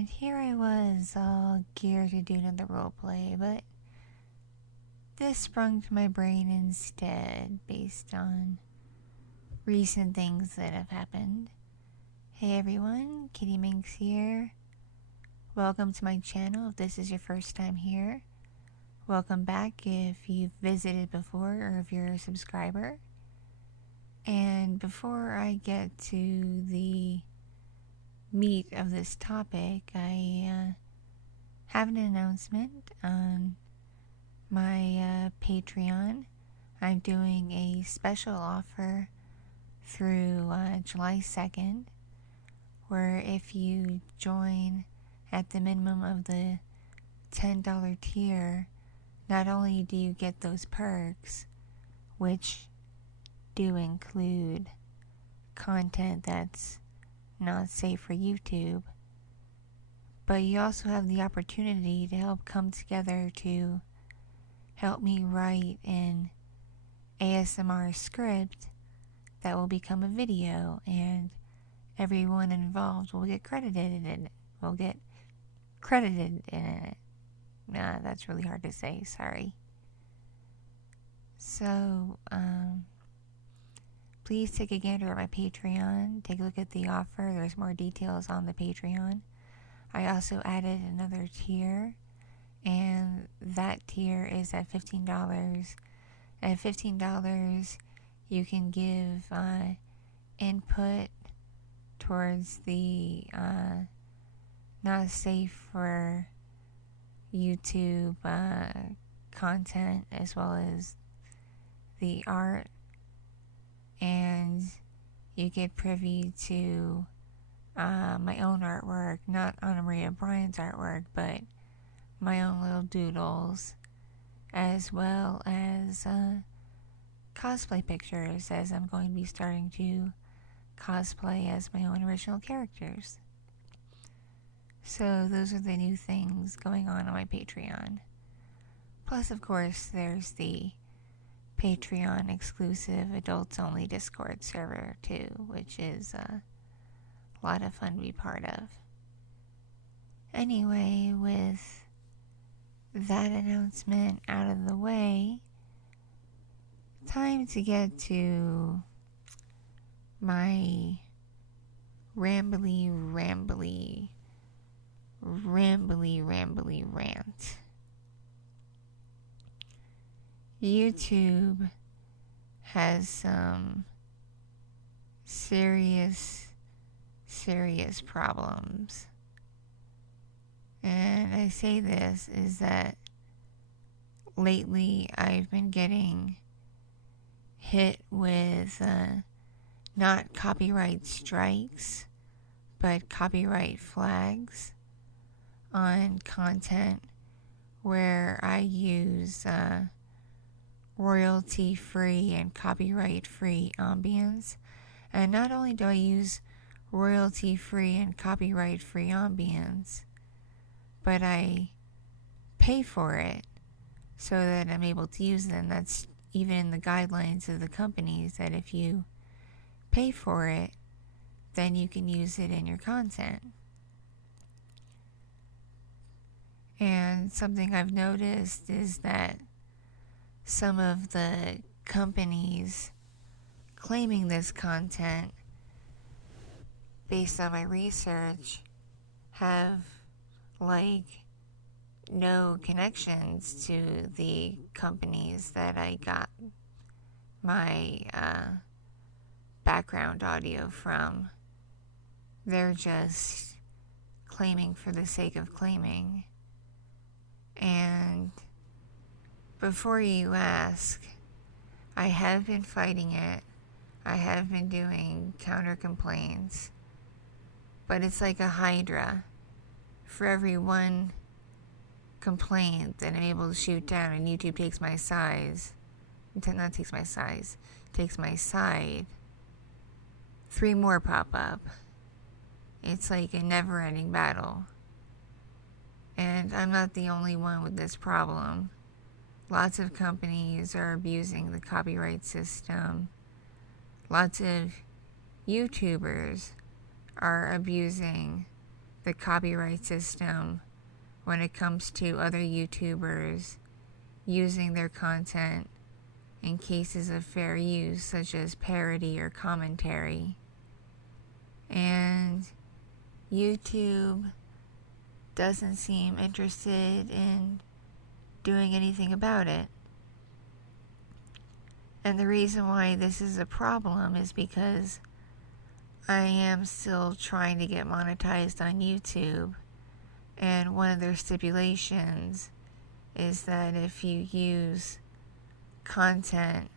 And here I was, all geared to do another roleplay, but this sprung to my brain instead, based on recent things that have happened. Hey everyone, Kitti Minx here. Welcome to my channel if this is your first time here. Welcome back if you've visited before or if you're a subscriber. And before I get to the meat of this topic, I have an announcement on my Patreon. I'm doing a special offer through July 2nd, where if you join at the minimum of the $10 tier, not only do you get those perks, which do include content that's not safe for YouTube, but you also have the opportunity to help come together to help me write an ASMR script that will become a video, and everyone involved will get credited in it. That's really hard to say, sorry. So, please take a gander at my Patreon. Take a look at the offer. There's more details on the Patreon. I also added another tier, and that tier is at $15. At $15, you can give input towards the not safe for YouTube content, as well as the art, and you get privy to my own artwork, not Anna Maria Bryan's artwork, but my own little doodles, as well as cosplay pictures, as I'm going to be starting to cosplay as my own original characters. So those are the new things going on my Patreon. Plus, of course, there's the Patreon exclusive adults only Discord server too, which is a lot of fun to be part of. Anyway, with that announcement out of the way, time to get to my rambly rant. YouTube has some serious problems. And I say this is that lately I've been getting hit with not copyright strikes, but copyright flags on content where I use royalty-free and copyright-free ambience. And not only do I use royalty-free and copyright-free ambience, but I pay for it so that I'm able to use them. That's even in the guidelines of the companies, that if you pay for it, then you can use it in your content. And something I've noticed is that some of the companies claiming this content, based on my research, have no connections to the companies that I got my background audio from. They're just claiming for the sake of claiming. And before you ask, I have been fighting it. I have been doing counter complaints, but it's like a hydra. For every one complaint that I'm able to shoot down and YouTube takes my side, 3 more pop up. It's like a never-ending battle. And I'm not the only one with this problem. Lots of companies are abusing the copyright system. Lots of YouTubers are abusing the copyright system when it comes to other YouTubers using their content in cases of fair use, such as parody or commentary. And YouTube doesn't seem interested in doing anything about it. And the reason why this is a problem is because I am still trying to get monetized on YouTube, and one of their stipulations is that if you use content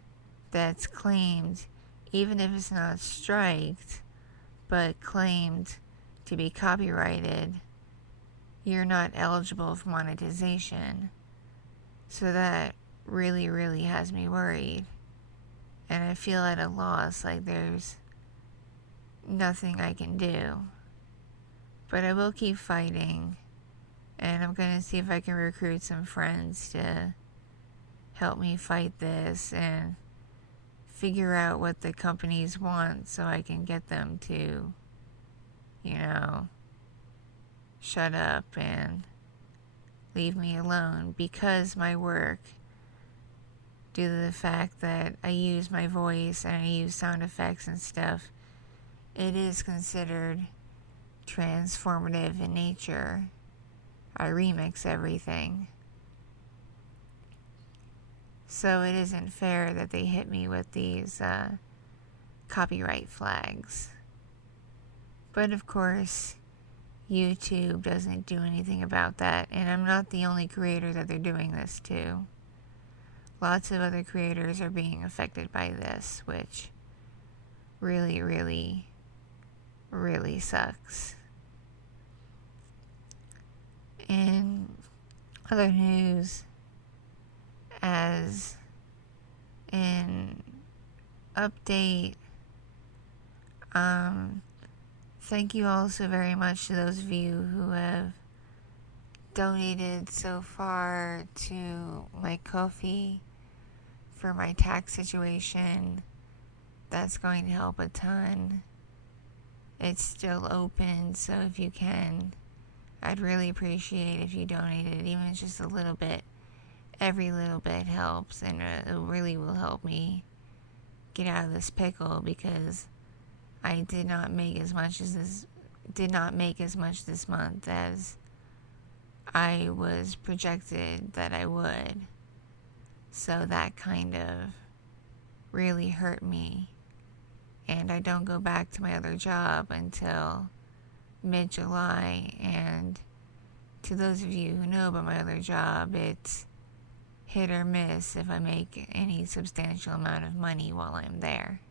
that's claimed, even if it's not striked, but claimed to be copyrighted, you're not eligible for monetization. So that really, really has me worried. And I feel at a loss, like there's nothing I can do. But I will keep fighting, and I'm going to see if I can recruit some friends to help me fight this and figure out what the companies want so I can get them to, shut up and leave me alone, because my work, due to the fact that I use my voice and I use sound effects and stuff, it is considered transformative in nature. I remix everything. So it isn't fair that they hit me with these copyright flags. But of course, YouTube doesn't do anything about that, and I'm not the only creator that they're doing this to. Lots of other creators are being affected by this, which really, really, really sucks. In other news, as an update, thank you all so very much to those of you who have donated so far to my Ko-fi for my tax situation. That's going to help a ton. It's still open, so if you can, I'd really appreciate if you donated, even just a little bit. Every little bit helps, and it really will help me get out of this pickle, because I did not make as much this month as I was projected that I would. So that kind of really hurt me. And I don't go back to my other job until mid-July. And to those of you who know about my other job, it's hit or miss if I make any substantial amount of money while I'm there.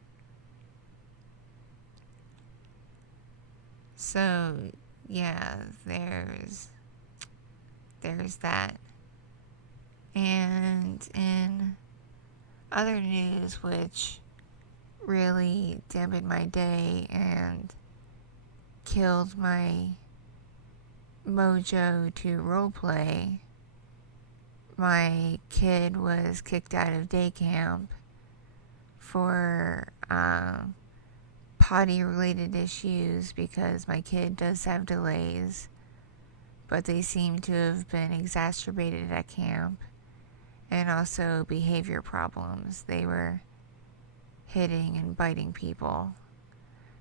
So, yeah, there's that. And in other news, which really dampened my day and killed my mojo to roleplay, my kid was kicked out of day camp for potty related issues, because my kid does have delays, but they seem to have been exacerbated at camp, and also behavior problems. They were hitting and biting people.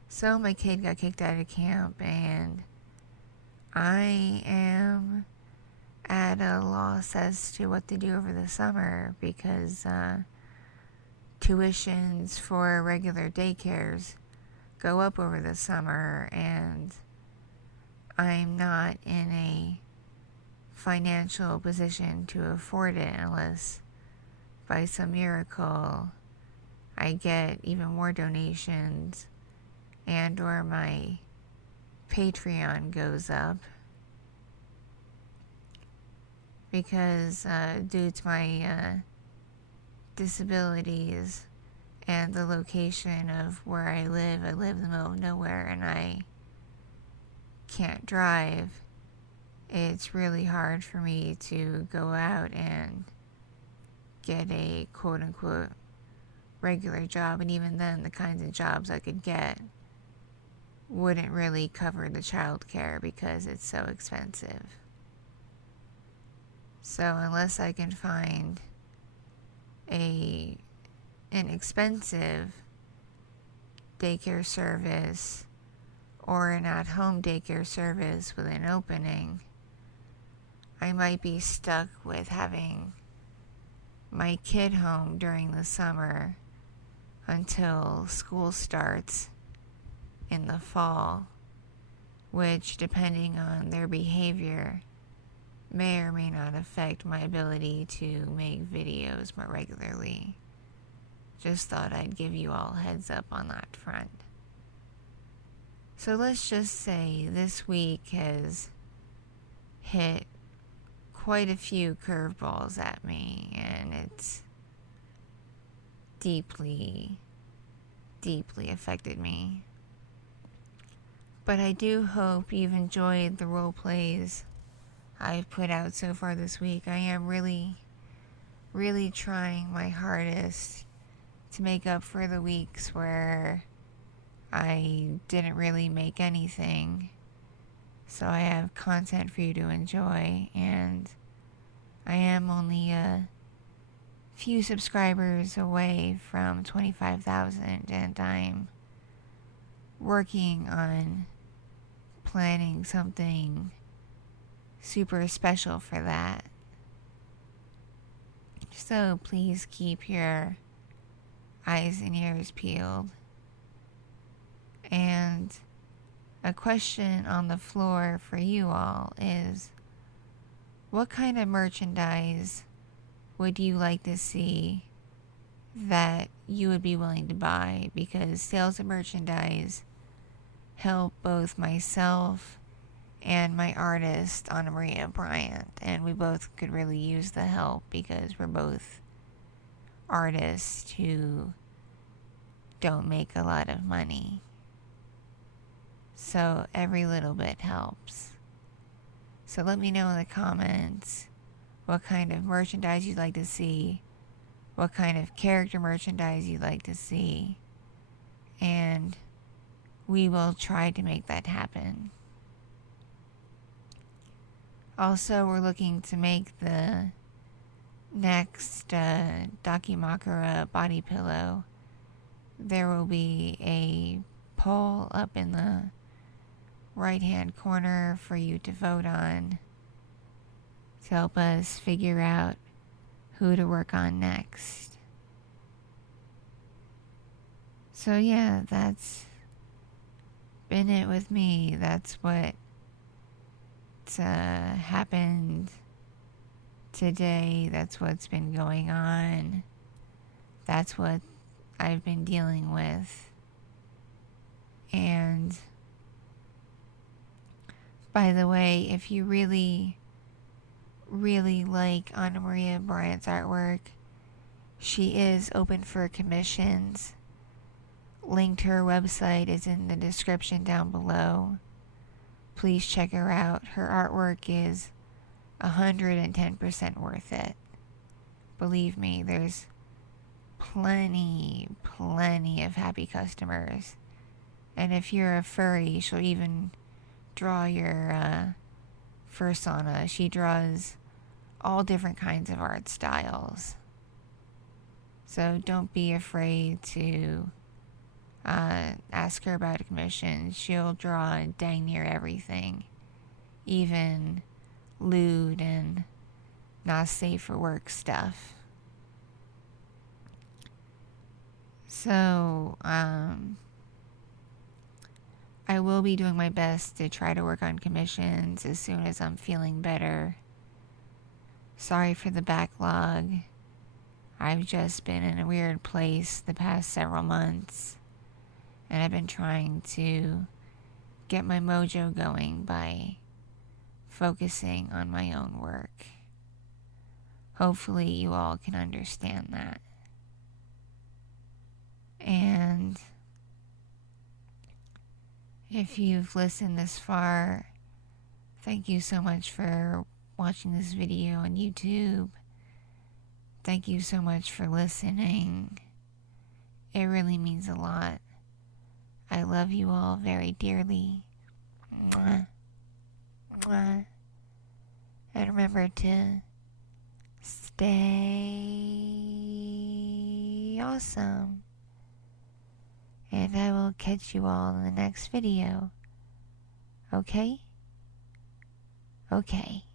So my kid got kicked out of camp, and I am at a loss as to what to do over the summer, because tuitions for regular daycares go up over the summer, and I'm not in a financial position to afford it unless by some miracle I get even more donations and or my Patreon goes up, because due to my disabilities and the location of where I live in the middle of nowhere, and I can't drive. It's really hard for me to go out and get a quote-unquote regular job, and even then, the kinds of jobs I could get wouldn't really cover the childcare because it's so expensive. So unless I can find an expensive daycare service or an at-home daycare service with an opening, I might be stuck with having my kid home during the summer until school starts in the fall, which, depending on their behavior, may or may not affect my ability to make videos more regularly. Just thought I'd give you all a heads up on that front. So let's just say this week has hit quite a few curveballs at me, and it's deeply, deeply affected me. But I do hope you've enjoyed the role plays I've put out so far this week. I am really, really trying my hardest to make up for the weeks where I didn't really make anything. So I have content for you to enjoy, and I am only a few subscribers away from 25,000, and I'm working on planning something super special for that. So please keep your eyes and ears peeled. And a question on the floor for you all is, what kind of merchandise would you like to see that you would be willing to buy? Because sales of merchandise help both myself and my artist, Anna Maria Bryant, and we both could really use the help because we're both artists who don't make a lot of money. So every little bit helps. So let me know in the comments what kind of merchandise you'd like to see, what kind of character merchandise you'd like to see, and we will try to make that happen. Also, we're looking to make the next Dakimakura body pillow. There will be a poll up in the right hand corner for you to vote on to help us figure out who to work on next. So yeah, that's been it with me. That's what happened today. That's what's been going on. That's what I've been dealing with. And by the way, if you really, really like Anna Maria Bryant's artwork, she is open for commissions. Link to her website is in the description down below. Please check her out. Her artwork is 110% worth it. Believe me, there's plenty of happy customers. And if you're a furry, she'll even draw your fursona. She draws all different kinds of art styles. So don't be afraid to ask her about a commission. She'll draw dang near everything, even lewd and not safe for work stuff. So I will be doing my best to try to work on commissions as soon as I'm feeling better. Sorry for the backlog. I've just been in a weird place the past several months, and I've been trying to get my mojo going by focusing on my own work. Hopefully you all can understand that. And if you've listened this far, thank you so much for watching this video on YouTube. Thank you so much for listening. It really means a lot. I love you all very dearly. Mwah. Mwah. And remember to stay awesome. And I will catch you all in the next video. Okay? Okay.